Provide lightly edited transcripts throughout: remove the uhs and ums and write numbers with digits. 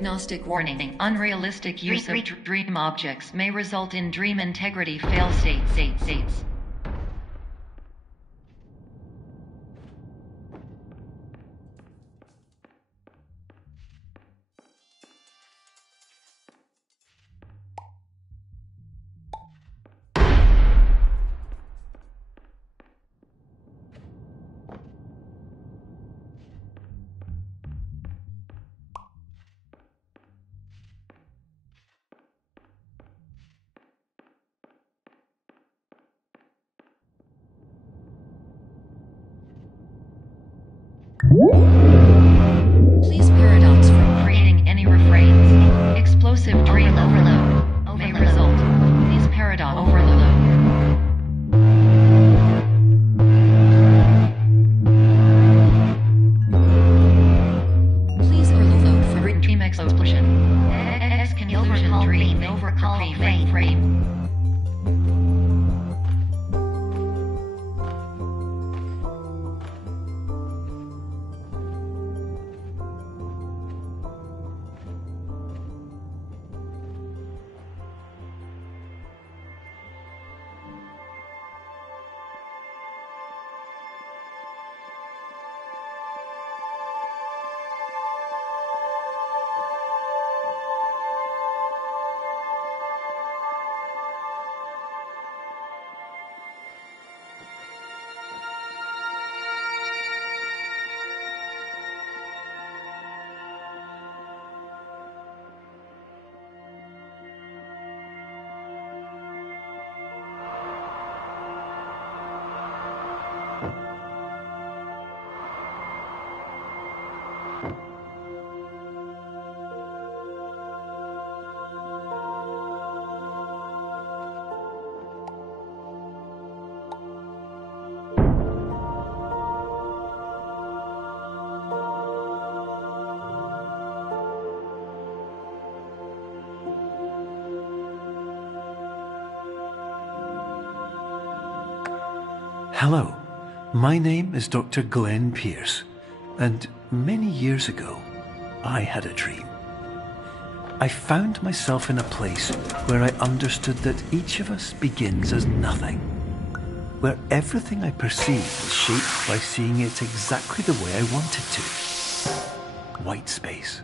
Diagnostic warning. Unrealistic use of dream objects may result in dream integrity fail states. Please paradox from creating any refrains. Explosive dream overload may result. Please paradox overload. Please overload for dream explosion. Exclusion dream overcall frame. Hello, my name is Dr. Glenn Pierce, and many years ago, I had a dream. I found myself in a place where I understood that each of us begins as nothing, where everything I perceive is shaped by seeing it exactly the way I want it to. White space.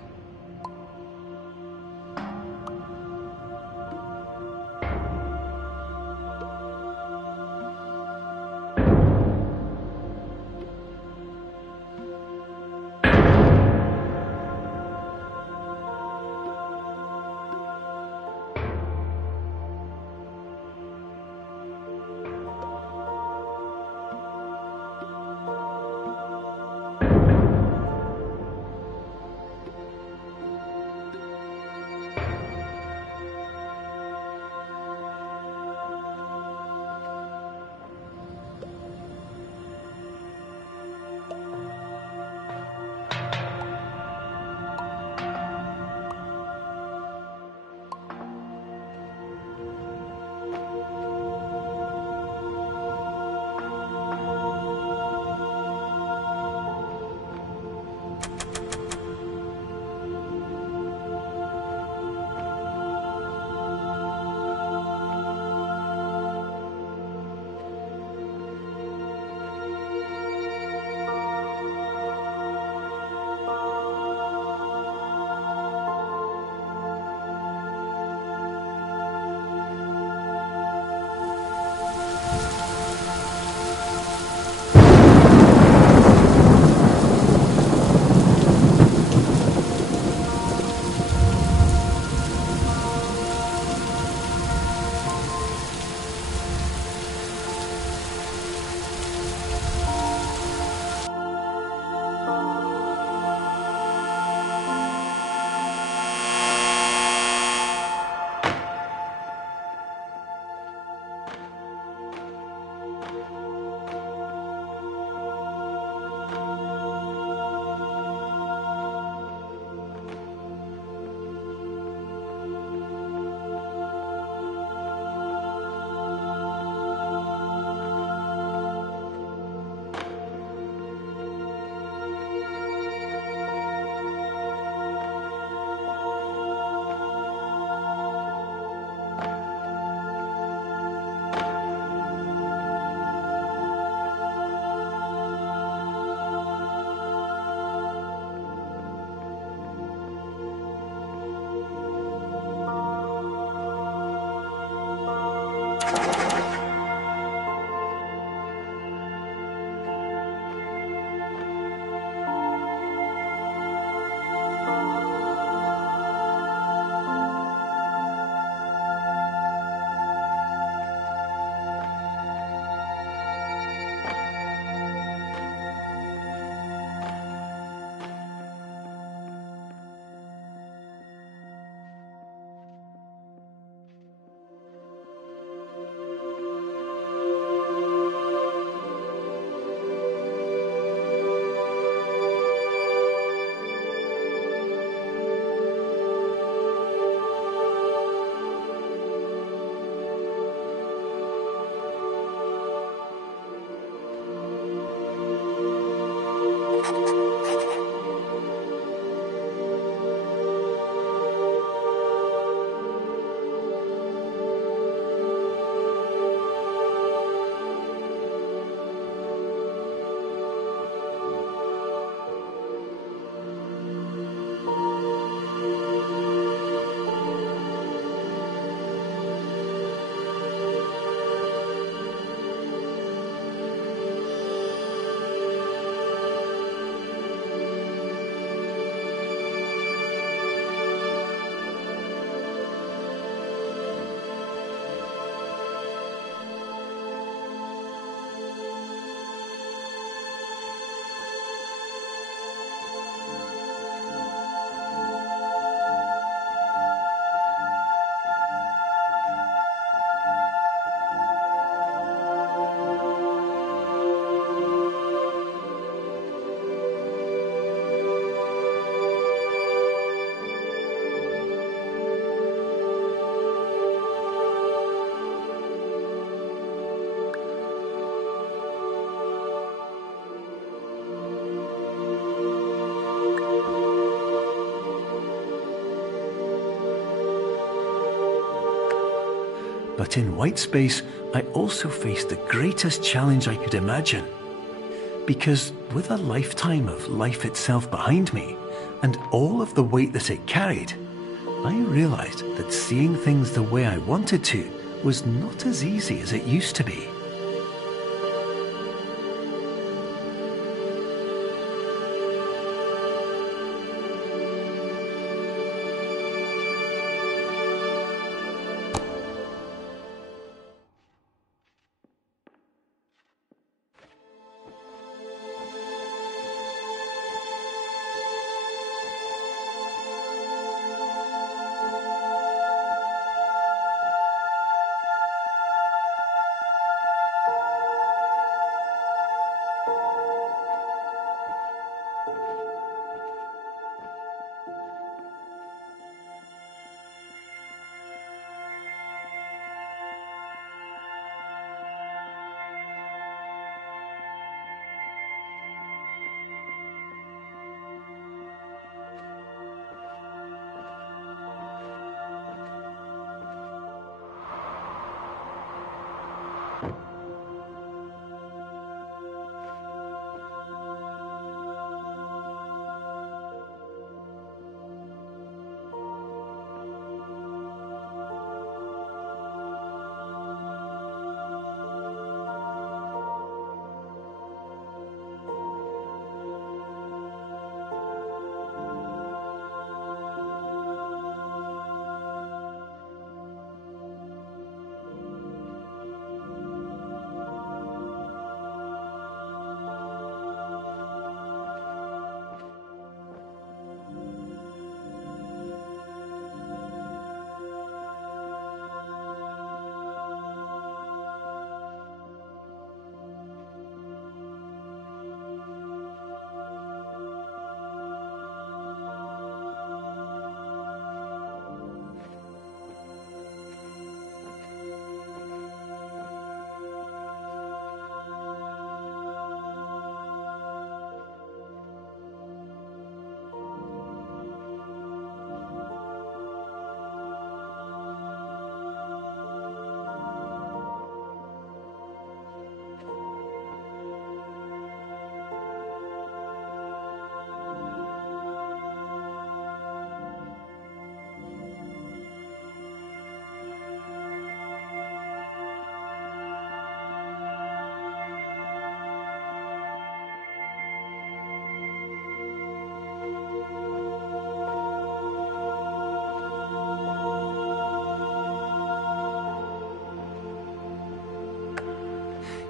But in white space, I also faced the greatest challenge I could imagine. Because with a lifetime of life itself behind me, and all of the weight that it carried, I realized that seeing things the way I wanted to was not as easy as it used to be.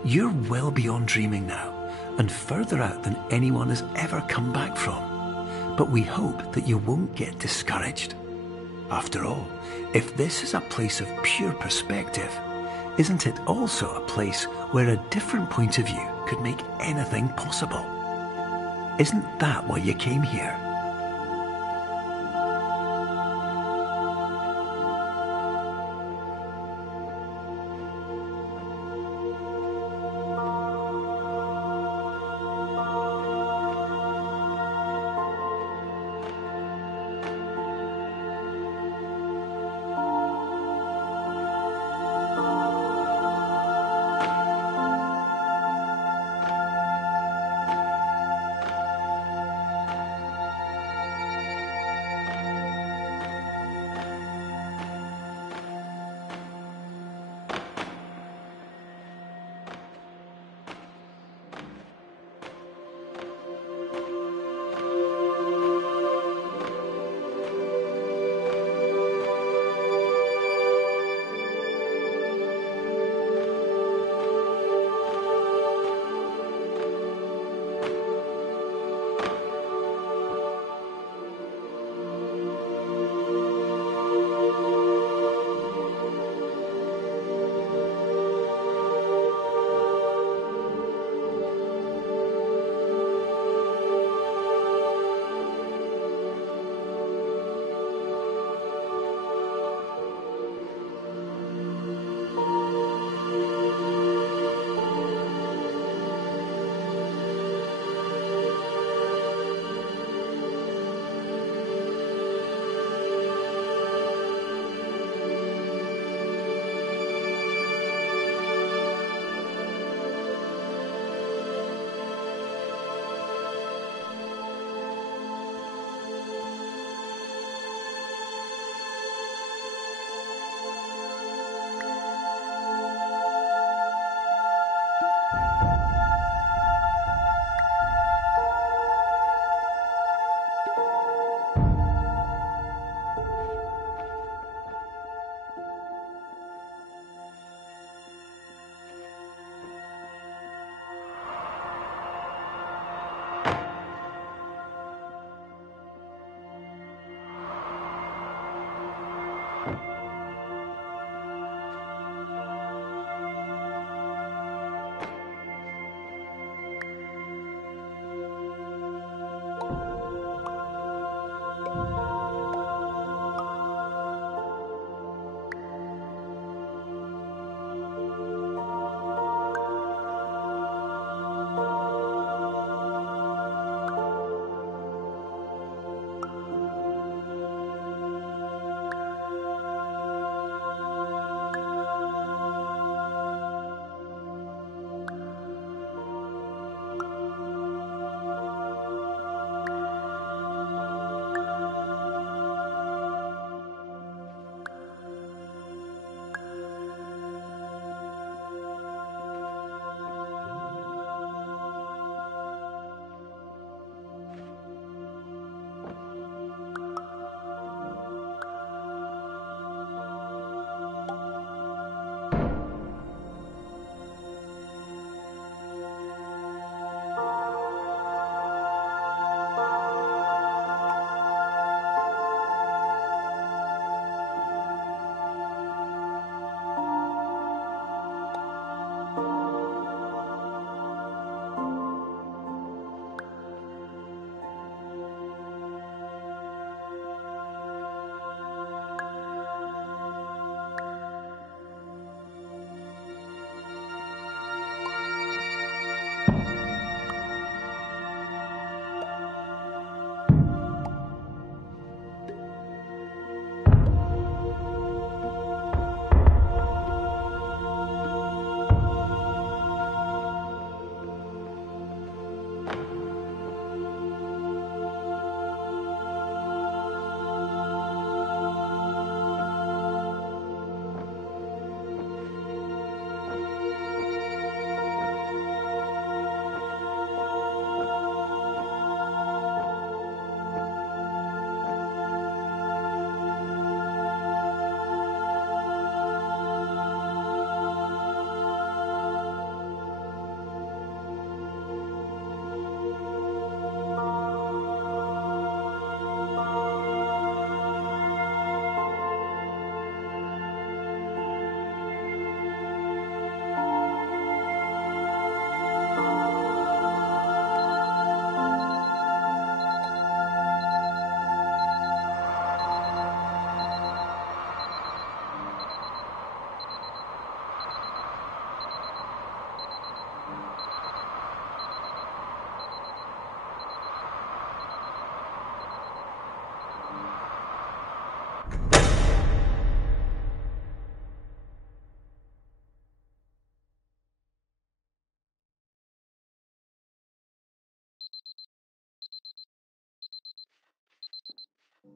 You're well beyond dreaming now, and further out than anyone has ever come back from. But we hope that you won't get discouraged. After all, if this is a place of pure perspective, isn't it also a place where a different point of view could make anything possible? Isn't that why you came here?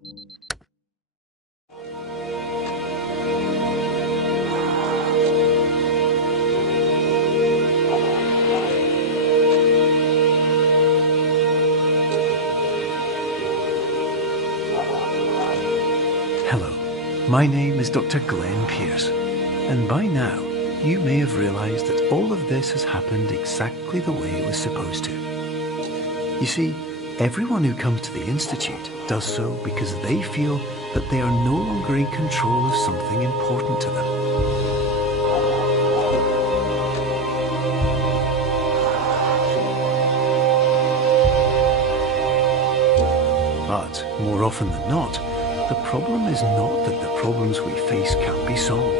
Hello, my name is Dr. Glenn Pierce, and by now you may have realised that all of this has happened exactly the way it was supposed to. You see, everyone who comes to the Institute does so because they feel that they are no longer in control of something important to them. But more often than not, the problem is not that the problems we face can't be solved.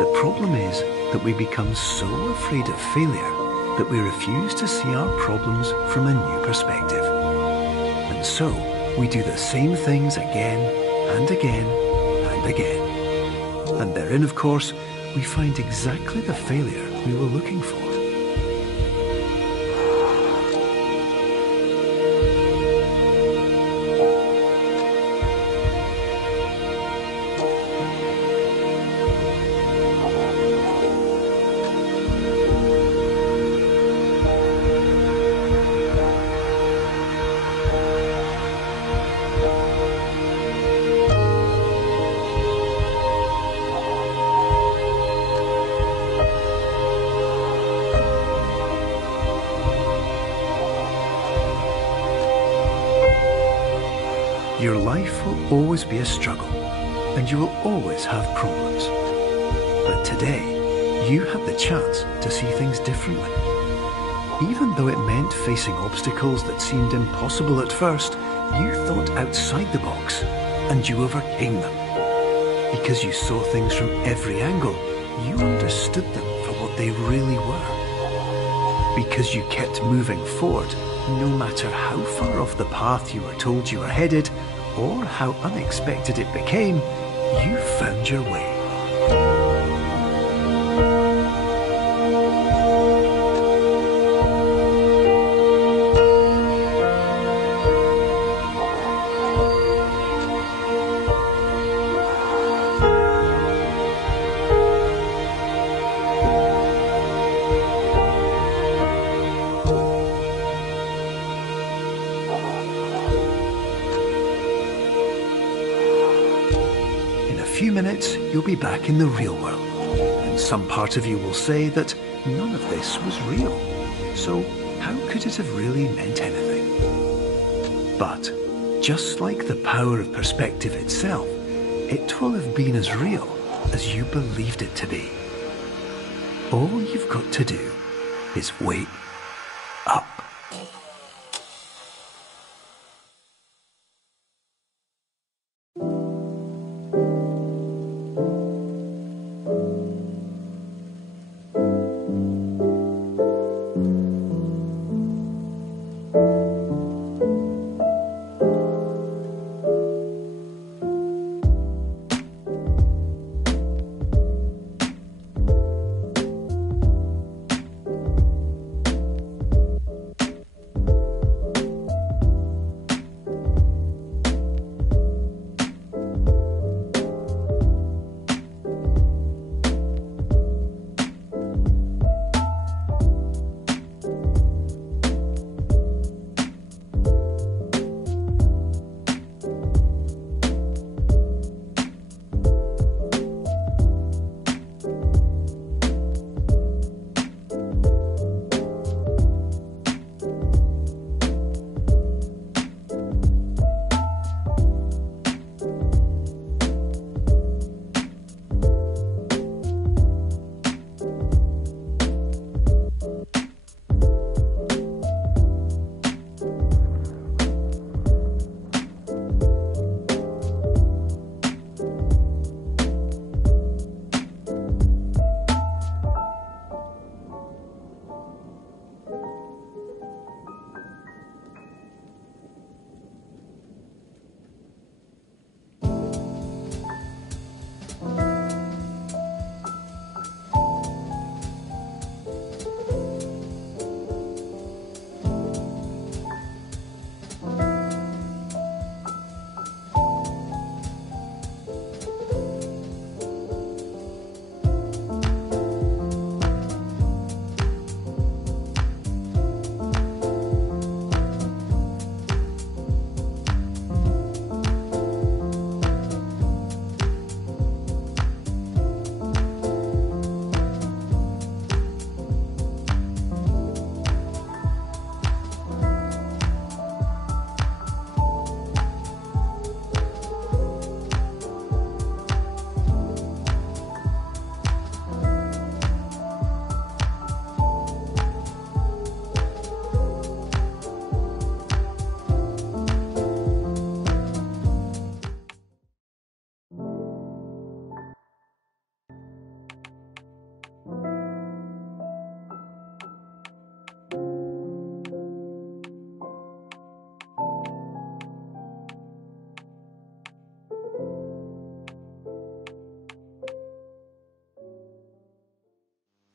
The problem is that we become so afraid of failure that we refuse to see our problems from a new perspective. And so we do the same things again and again and again. And therein, of course, we find exactly the failure we were looking for. Your life will always be a struggle, and you will always have problems. But today, you had the chance to see things differently. Even though it meant facing obstacles that seemed impossible at first, you thought outside the box, and you overcame them. Because you saw things from every angle, you understood them for what they really were. Because you kept moving forward, no matter how far off the path you were told you were headed, or how unexpected it became, you found your way. In a few minutes, you'll be back in the real world, and some part of you will say that none of this was real. So how could it have really meant anything? But just like the power of perspective itself, it will have been as real as you believed it to be. All you've got to do is wake up.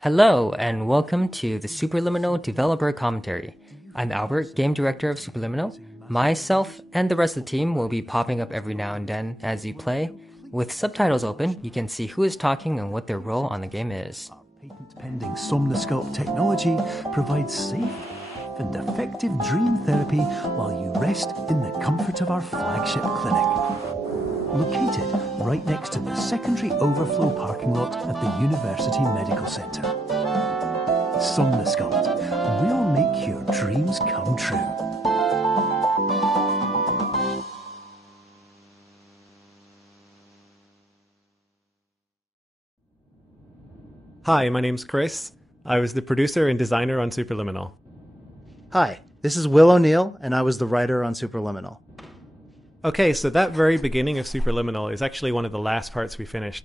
Hello, and welcome to the Superliminal Developer Commentary. I'm Albert, Game Director of Superliminal. Myself and the rest of the team will be popping up every now and then as you play. With subtitles open, you can see who is talking and what their role on the game is. Patent-pending Somnosculpt technology provides safe and effective dream therapy while you rest in the comfort of our flagship clinic. Located right next to the secondary overflow parking lot at the University Medical Centre. Somnosculpt will make your dreams come true. Hi, my name's Chris. I was the producer and designer on Superliminal. Hi, this is Will O'Neill, and I was the writer on Superliminal. Okay, so that very beginning of Superliminal is actually one of the last parts we finished.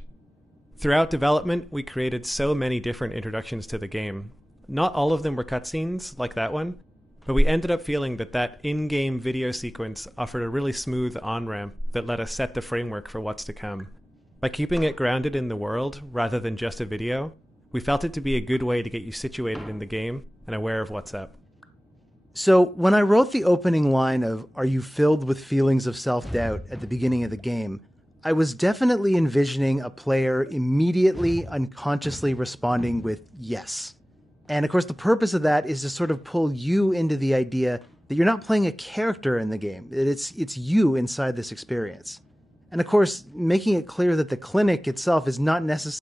Throughout development, we created so many different introductions to the game. Not all of them were cutscenes, like that one, but we ended up feeling that that in-game video sequence offered a really smooth on-ramp that let us set the framework for what's to come. By keeping it grounded in the world, rather than just a video, we felt it to be a good way to get you situated in the game and aware of what's up. So when I wrote the opening line of "Are you filled with feelings of self-doubt" at the beginning of the game, I was definitely envisioning a player immediately, unconsciously responding with yes. And of course the purpose of that is to sort of pull you into the idea that you're not playing a character in the game, that it's you inside this experience. And of course, making it clear that the clinic itself is not necessarily